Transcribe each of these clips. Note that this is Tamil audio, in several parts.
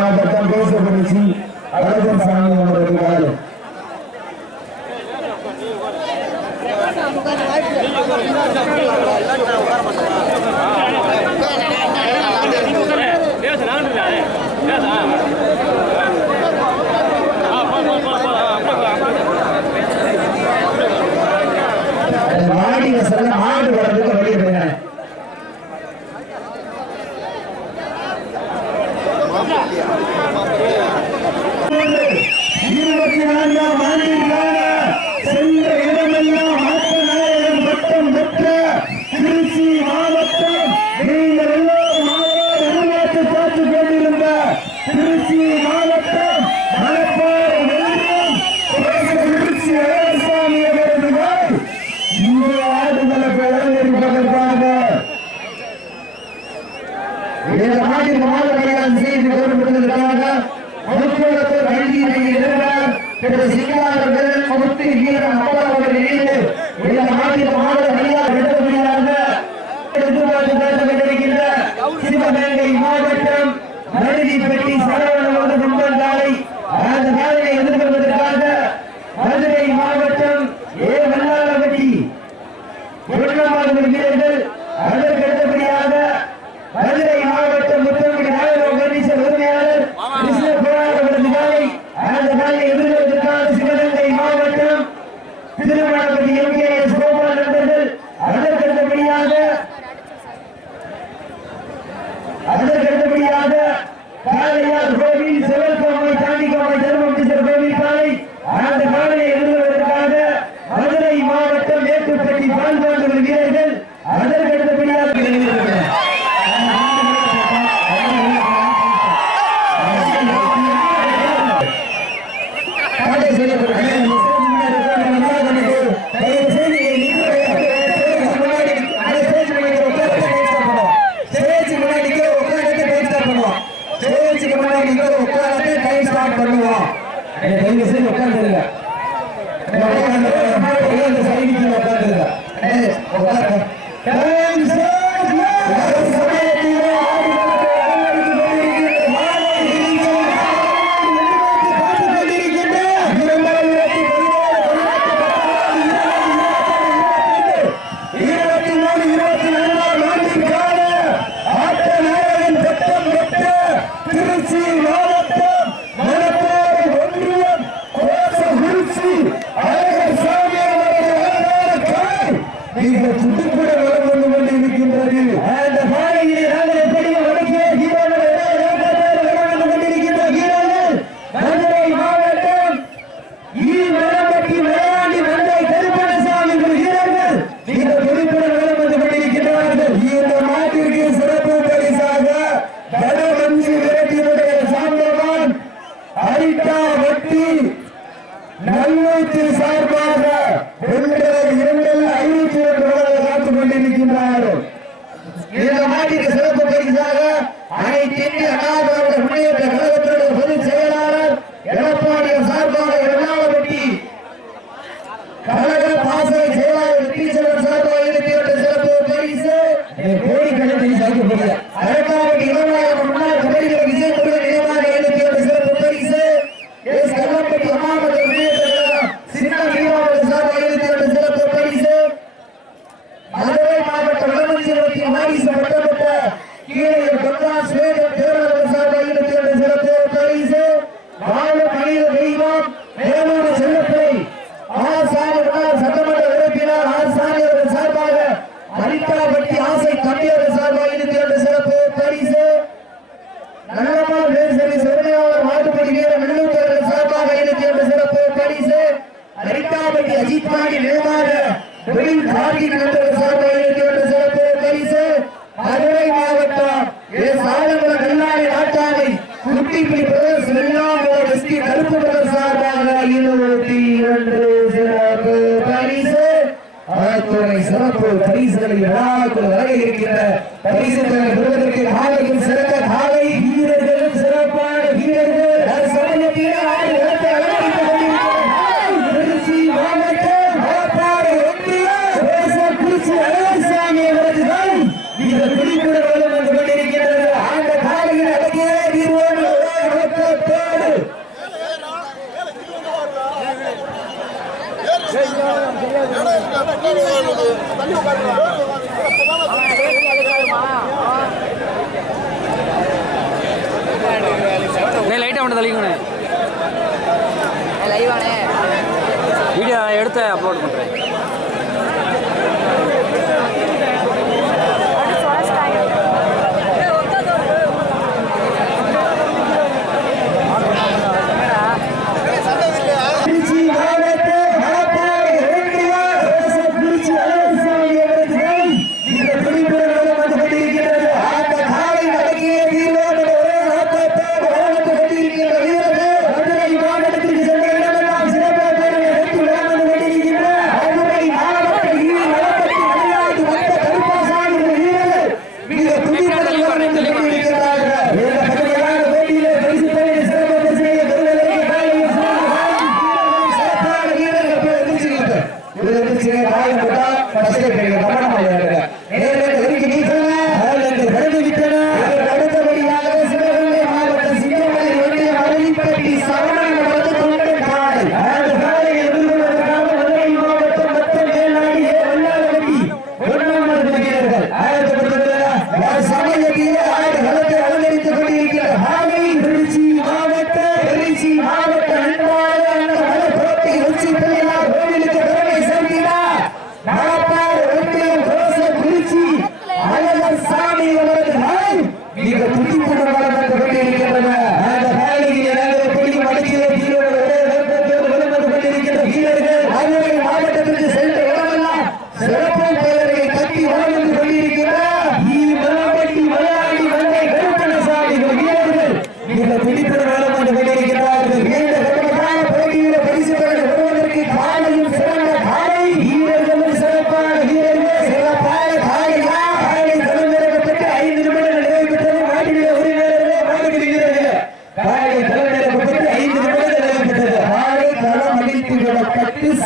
மாவட்டம் பேசப்படுச்சி அழகன் சாமி அவர்களுக்காக மாடு வளர்ந்து வெளியே போயிடுறேன். மாவட்டம் மருதிப்பட்டி சரவணோடு முன்பந்தாலை அந்த நாளை எதிர்கொள்வதற்காக மதுரை மாவட்டம் ஏ வல்லாளப்பட்டி வீரர்கள் அதற்கு அடுத்தபடியாக மதுரை மாவட்டம் முத்தமிழ் நாயகர் உரிமையாளர் கிருஷ்ண போராட்டவரது நாளை அந்த நாளை எதிர்கொள்வதற்காக சிவகங்கை மாவட்டம் திருமணப்பட்டி எம்கேஎஸ் கோபால் நண்பர்கள் அதற்கு அடுத்தபடியாக காளையார் கோவில் சிவகங்கை தாண்டிக்கோமை தர்மம் கோவில் காலை அந்த காலையை எதிர்கொள்வதற்காக மதுரை மாவட்டம் மேட்டுப்பட்டி பால்பாண்டு வீரர்கள் அதற்கு அடுத்தபடியாக சிறப்பு பரிசுகளை இருக்கின்ற பரிசுகளை பெறுவதற்கு காலையும் சிறந்த காலை வீரர்களும் சிறப்பான வீரர்கள் இந்த பிடிப்புடன் வந்து கொண்டிருக்கின்றது. அந்த காலையில் அடக்கிய வீரோடு லைட்டாக மட்டும் தள்ளிக்கோண்ணே. லைவானே வீடியோ எடுத்து அப்லோட் பண்ணுறேன்.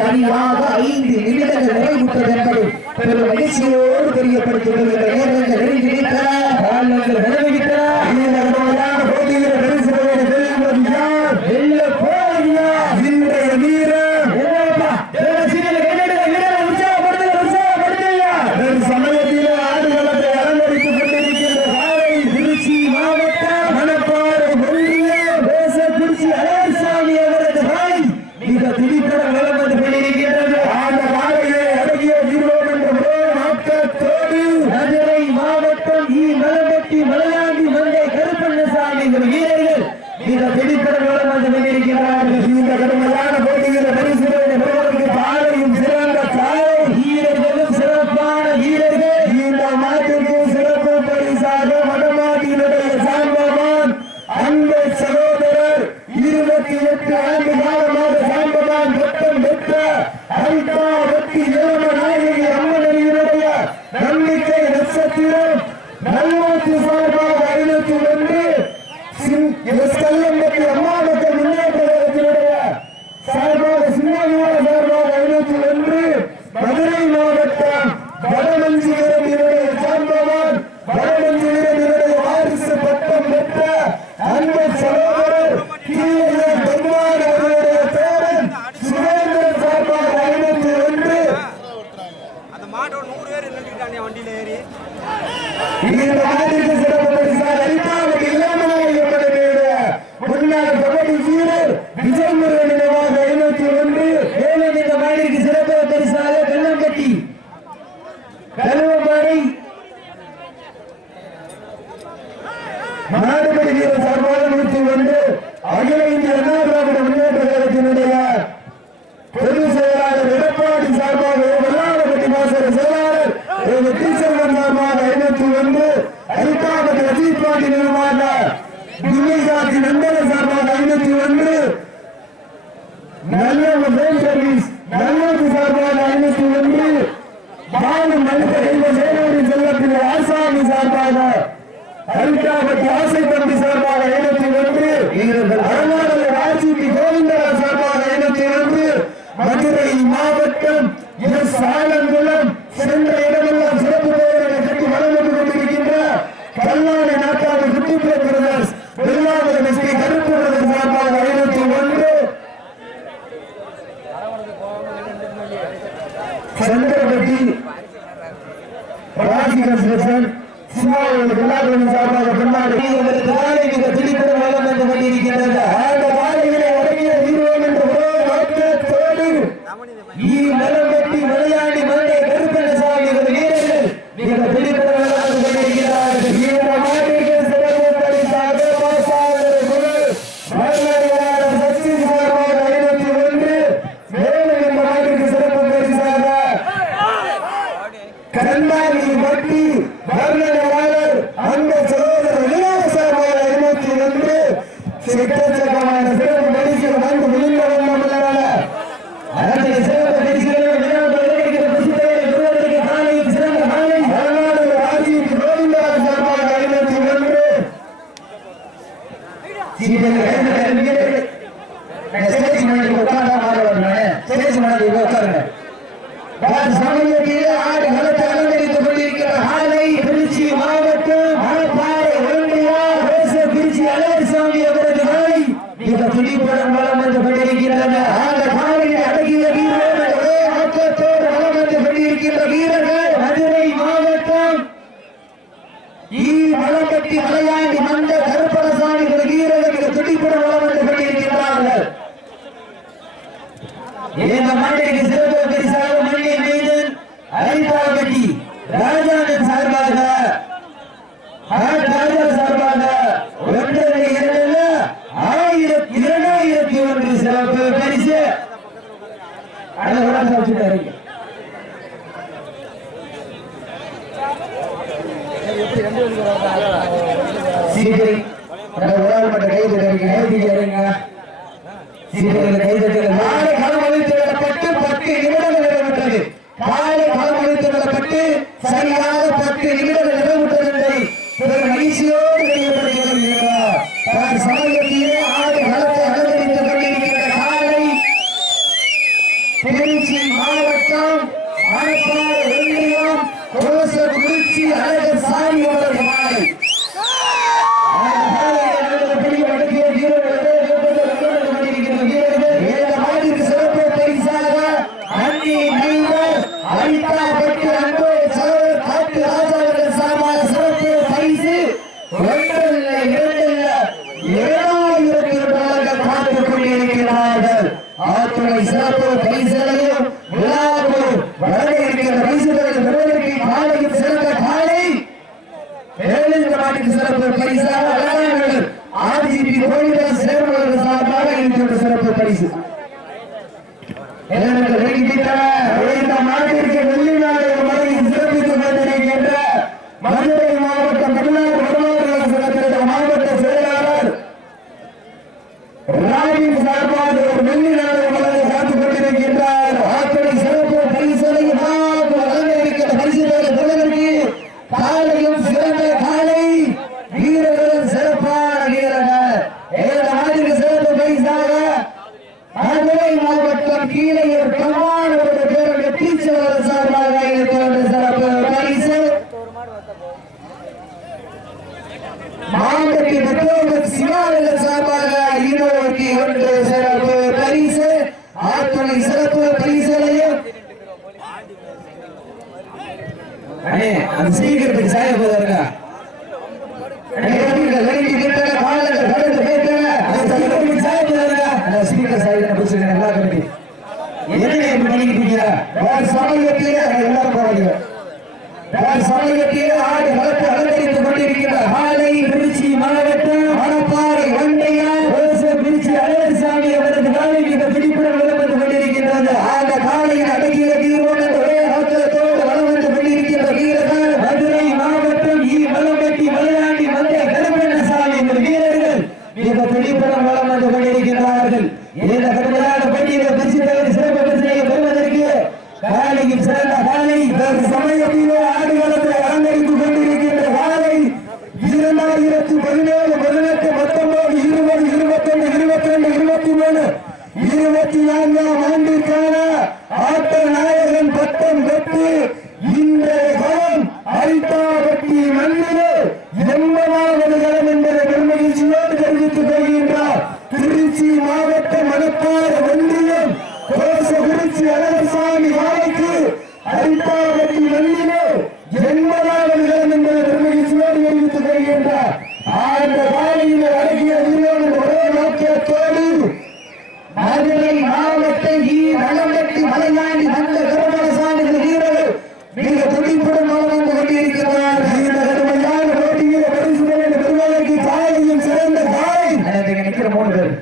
சரியாக 5 நிமிடங்கள் நிறைவுற்றது என்பதை பெரும் மகிழ்ச்சியோடு தெரியப்படுத்துகிறது. நேரங்கள் நெருங்கிவிட்டன, காலங்கள் நிறைவேறிவிட்டன. போட்டியில் பரிசு வெல்ல போகிற இன்றைய வீரர் சமயத்தில் ஆடுகளத்தை அலங்கரித்துக் கொண்டிருக்கின்ற காலை திருச்சி மாவட்டம் மணப்பாறை ஒன்றிய தேசக்குறிச்சி அழகர்சாமி அவரது காலை மிக திடீரென வளர்ந்து கொண்டிருக்கிறது. அந்த காலையை அடங்கிய வீரோம் என்ற ஒரே நோக்கத்தோடு மதுரை மாவட்டம் மலம்பட்டி மலையாண்டி மங்கை கருப்பண்ணசாமி வீரர்கள் மிக திடீரென வளர்ந்து கொண்டிருக்கிறார்கள். இந்த கடுமையான போட்டியில் பரிசு பெறுவதற்கு காலையும் சிறந்த காலை வீரர்களும் சிறப்பான வீரர்கள். இந்த நாட்டிற்கு சிறப்பு பரிசாக வடமாட்டினுடைய சாம்பவான் அன்பு சகோதரர் 28 ஆண்டு காலமாக சாம்பவான் பட்டம் பெற்ற அல்பா வெற்றி இளம நாயகி அம்மனினுடைய நம்பிக்கை நட்சத்திரம் நல்வாழ்த்து சார்பாக 501 கல்லம்பட்டி அம்மா மக்கள் முன்னேற்ற கழகத்தினுடைய சார்பாக சின்னவீர சார்பாக 501 மதுரை மாவட்டம் வடமஞ்சி வீரனுடைய சாம்பவான் வடமஞ்சி வீரனுடைய வாரிசு பட்டம் பெற்ற அன்பு சகோதரர் கீழே பெருமாள் அவருடைய பேரன் சுரேந்திரன் சார்பாக 501 அந்த மாட்டோட 100 பேர் நின்றுட்டாங்க வண்டியில ஏறி. இந்த மாநில சிறப்பு பரிசாக அளித்தாமல் இல்லாமல் என்பதனுடைய முன்னாள் கபடி வீரர் விஜய் முருகன் நினைவாக 501. மேலும் இந்த மாநில சிறப்பு பரிசாக கல்லம்பட்டி கல்வமாரி மாடுபடி வீரர் சார்பாக 101. அகில இந்திய அண்ணா திராவிட முன்னேற்ற கழகத்தினுடைய பொதுச் செயலாளர் எடப்பாடி சார்பாக வெள்ளாளப்பட்டி மாசர செயலாளர் வெற்றிச்செல்வன் சார்பாக 501. அரிட்டாபட்டி அஜித் பாண்டி நிர்வாக திவ்யசாட்சி நண்பர் சார்பாக 501. நல்ல ஹோம் சர்வீஸ் நல்லது சார்பாக 501. பாலு மனித தெய்வ சேனூரி செல்லத்தில் ஆசாமி சார்பாக அரிட்டாபட்டி ஆசை தம்பி சார்பாக 501. அரணாடல் ராஜிபி கோவிந்தரா சார்பாக 501. மதுரை மாவட்டம் எஸ் ஆலங்குளம் சென்ற இடமெல்லாம் சிறப்பு பெயர்களை கட்டி வளர்ந்து கொண்டிருக்கின்ற கல்லாணி நாட்டாளி குட்டிப்புற பிரதர்ஸ் வெள்ளாளர் ஸ்ரீ கருப்பு பிரதர் சார்பாக 501. சந்திரபட்டி ராஜி கன்ஸ்ட்ரக்ஷன் சிவாவோட வெள்ளாளர் சார்பாக கொண்டாடி காலை மிக திடீரென வளம் வந்து கொண்டிருக்கின்றது. எக்கச்சக்கமான சிறப்பு பரிசுகள் வந்து விழுந்த வண்ணம் உள்ளன. அதனை சிறப்பு பரிசுகளை விளையாட்டு பெறுவதற்கு காலையில் சிறந்த காலை தமிழ்நாடு ராஜீவ் கோவிந்தா சார்பாக 51 சமயத்தில் ஆடு களத்தை அலங்கரித்துக் கொண்டிருக்கிற ஆலை திருச்சி மாவட்டம் மணப்பாறை ஒன்றியா திருச்சி அழகர்சாமி அவரது காலை மிக துடிப்புடன் வளம் வந்து கொண்டிருக்கின்றன. அந்த காலையை அடக்கிய வீரர்கள் ஒரே ஆட்டத்தோடு வளம் வந்து கொண்டிருக்கின்ற வீரர்கள் மதுரை மாவட்டம் மலம்பட்டி மலையாண்டி மந்த கருப்பணசாமி வீரர்கள் மிக துடிப்புடன் வளம் வந்து கொண்டிருக்கின்றார்கள். இந்த மாட்டிற்கு சிறப்பு பரிசாக மண்ணை மீதன் அரிதாபட்டி ராஜாவின் சார்பாக ராஜா சார்பாக 2001 சிறப்பு பரிசு சரியாக 10 நிமிடங்கள் நிறைவுற்றதை மகிழ்ச்சியோடு வெளிப்படுத்துகிறார். சமயத்திலே ஆடு களத்தை அலங்கரித்துக் கொண்டிருக்கிற காலை திருச்சி மாவட்டம் மணப்பாறை ஒன்றியம் கோசக்குறிச்சி அழகர்சாமி அவரது காலை. சிறப்பு பரிசாக சிறப்பு பரிசு 2000 காத்துக் கொண்டிருக்கிறார்கள். ஆத்துணை சிறப்பு பரிசுகளையும் வழங்க இருக்கிற பரிசுகளையும் பெறுவதற்கு காலையில் சிறந்த காலை வேலுங்க நாட்டுக்கு சிறப்பு பரிசாக அழகானவர்கள் ஆர்ஜிபி கோயில்கள் சேர்மர்கள் சார்பாக இருக்கிற சிறப்பு பரிசு இந்த நாட்டிற்கு வெள்ளி நாடு மலையில் சிறப்பித்துக் கொண்டிருக்கின்ற மதுரை மாவட்டம் தமிழ்நாடு வருவாய் சங்கத்தினுடைய மாவட்ட செயலாளர் ராவின் சார்பாக ஒரு வெள்ளி நாடு மலையை காத்துக் கொண்டிருக்கின்றார். ஆத்தனை சிறப்பு பரிசுகளையும் வழங்க இருக்கிற பரிசுகளை பெறுவதற்கு காலையும் சிறந்த காலை வீரர்களும் சிறப்பான வீரர்கள். இந்த நாட்டிற்கு சிறப்பு பரிசாக மதுரை மாவட்டம் கீழையூர் கம்மானவருடைய பேரன் வெற்றிச்சவர் சார்பாக சிறப்பு பரிசு மாவட்ட சிவாலயர் சார்பாக 21 சிறப்பு பரிசு. ஆத்துணை சிறப்பு பரிசுகளையும் அந்த ஸ்பீக்கருக்கு சாய போதாருங்க சமயத்திலே ஆடு களத்தை அலங்கரித்துக் கொண்டிருக்கிற ஆலை திருச்சி மாவட்டம் மணப்பாறை ஒன்றியா திருச்சி அழகர்சாமி அவரது காலை மிக பிடிப்புடன் வளம் வந்து கொண்டிருக்கின்றது. அந்த காலையில் அடக்கிய வீரர்கள் ஒரே ஆட்டத்தோடு வளம் வந்து கொண்டிருக்கின்ற வீரர்கள் மதுரை மாவட்டம் மலம்பட்டி மலையாண்டி மந்தை கருப்பண்ணசாமி வீரர்கள் மிக பிடிப்புடன் வளம் வந்து கொண்டிருக்கிறார்கள். இந்த கடுமையான பட்டியலை பரிசுகளை சிறப்பு பரிசுகளை பெறுவதற்கு காலையில் சிறந்த காலை சமயத்திலே ஆடுகளத்தை அலங்கரித்துக் கொண்டிருக்கின்ற காலை 2017 18 19 20 21 22 23 24 ஆண்டிற்கான ஆட்ட நாயகன் பட்டம் பெற்று இன்றைய களம் அரிதாபட்டி மண்ணிலே 80வது களம் என்பதை பெருமகிழ்ச்சியோடு தெரிவித்துக் கொள்கின்றார். திருச்சி மாவட்ட மணப்பாறை ஒன்றியம் கோசக்குறிச்சி அழகர்சாமி காலைக்கு அரிதாபட்டி மண்ணிலே 80வது களம் என்பதை பெருமகிழ்ச்சியோடு தெரிவித்துக் கொள்கின்றார். அந்த காலையில் அடங்கிய வீரர்கள் ஒரே நோக்கத்தோடு மதுரை மாவட்டம் மலம்பட்டி மலையாண்டி மந்த கருப்பணசாமி வீரர்கள் மிக துடிப்புடன் வந்து கொண்டிருக்கிறார். இந்த கடுமையான போட்டியில் பரிசுகளை பெறுவதற்கு காலையும் சிறந்த காலை நிற்கிற 3 பேர்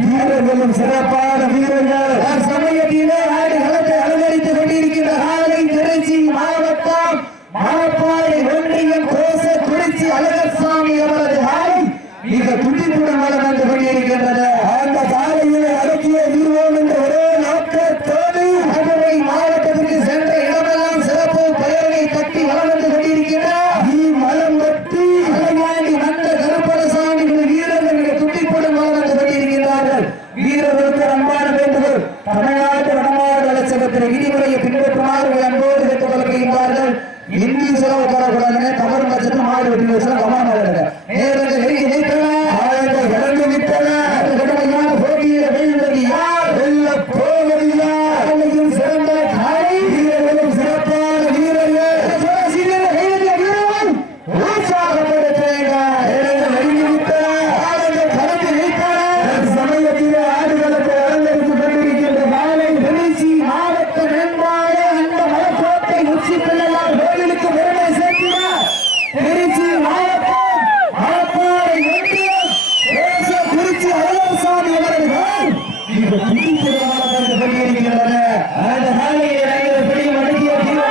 வீரர்களும் சிறப்பான வீரர்கள். சமயத்திலே ஆடு களத்தை அலங்கரித்துக் கொண்டிருக்கின்ற காலை திருச்சி மாவட்டம் மணப்பாறை ஒன்றியம் கோசக்குறிச்சி அழகர்சாமி அவரது காலை மிக துடிப்புடன் வந்து அந்த சாலையை பெரிய மடக்கிய வீரர்கள்